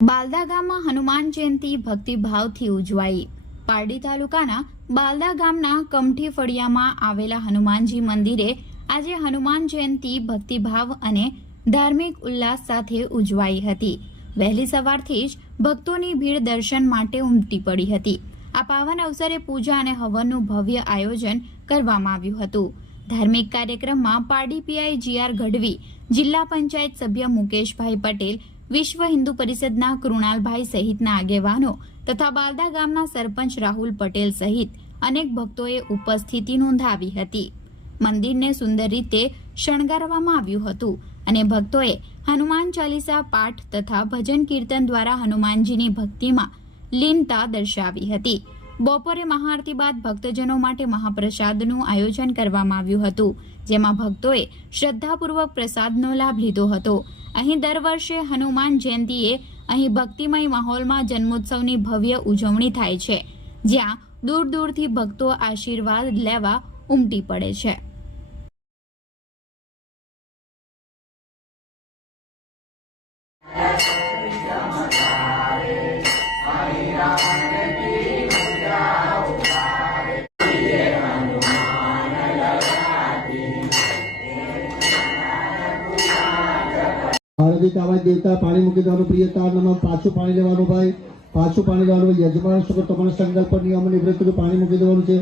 બાલદા ગામમાં હનુમાન જયંતિ ભક્તિભાવથી ઉજવાઈ. પારડી તાલુકાના બાલદા ગામના કમઠી ફળિયામાં આવેલા હનુમાનજી મંદિરે આજે હનુમાન જયંતિ ભક્તિભાવ અને ધાર્મિક ઉલ્લાસ સાથે ઉજવાઈ હતી. વહેલી સવારથી જ ભક્તોની ભીડ દર્શન માટે ઉમટી પડી હતી. આ પાવન અવસરે પૂજા અને હવનનું ભવ્ય આયોજન કરવામાં આવ્યું હતું. ધાર્મિક કાર્યક્રમમાં પારડી પીઆઈ જીઆર ગઢવી, જિલ્લા પંચાયત સભ્ય મુકેશભાઈ પટેલ વિશ્વ હિન્દુ પરિષદના કૃણાલભાઈ સહિતના આગેવાનો તથા બાલદા ગામના સરપંચ રાહુલ પટેલ સહિત અનેક ભક્તોએ ઉપસ્થિતિ નોંધાવી હતી. મંદિરને સુંદર રીતે શણગારવામાં આવ્યું હતું અને ભક્તોએ હનુમાન ચાલીસા પાઠ તથા ભજન કીર્તન દ્વારા હનુમાનજીની ભક્તિમાં લીનતા દર્શાવી હતી. બપોરે મહાઆરતી બાદ ભક્તજનો માટે મહાપ્રસાદનું આયોજન કરવામાં આવ્યું હતું, જેમાં ભક્તોએ શ્રદ્ધાપૂર્વક પ્રસાદનો લાભ લીધો હતો. અહીં દર વર્ષે હનુમાન જયંતીએ અહીં ભક્તિમય માહોલમાં જન્મોત્સવની ભવ્ય ઉજવણી થાય છે, જ્યાં દૂર દૂરથી ભક્તો આશીર્વાદ લેવા ઉમટી પડે છે. ભારતી કાવાજ દેતા, પાણી મૂકી દેવાનું પ્રિય તારનામાં પાછું પાણી લેવાનું ભાઈ, પાછું પાણી લેવાનું યજમાન શકો તમારા સંકલ્પ, નિયમ નિવૃત્તિ, પાણી મૂકી દેવાનું છે.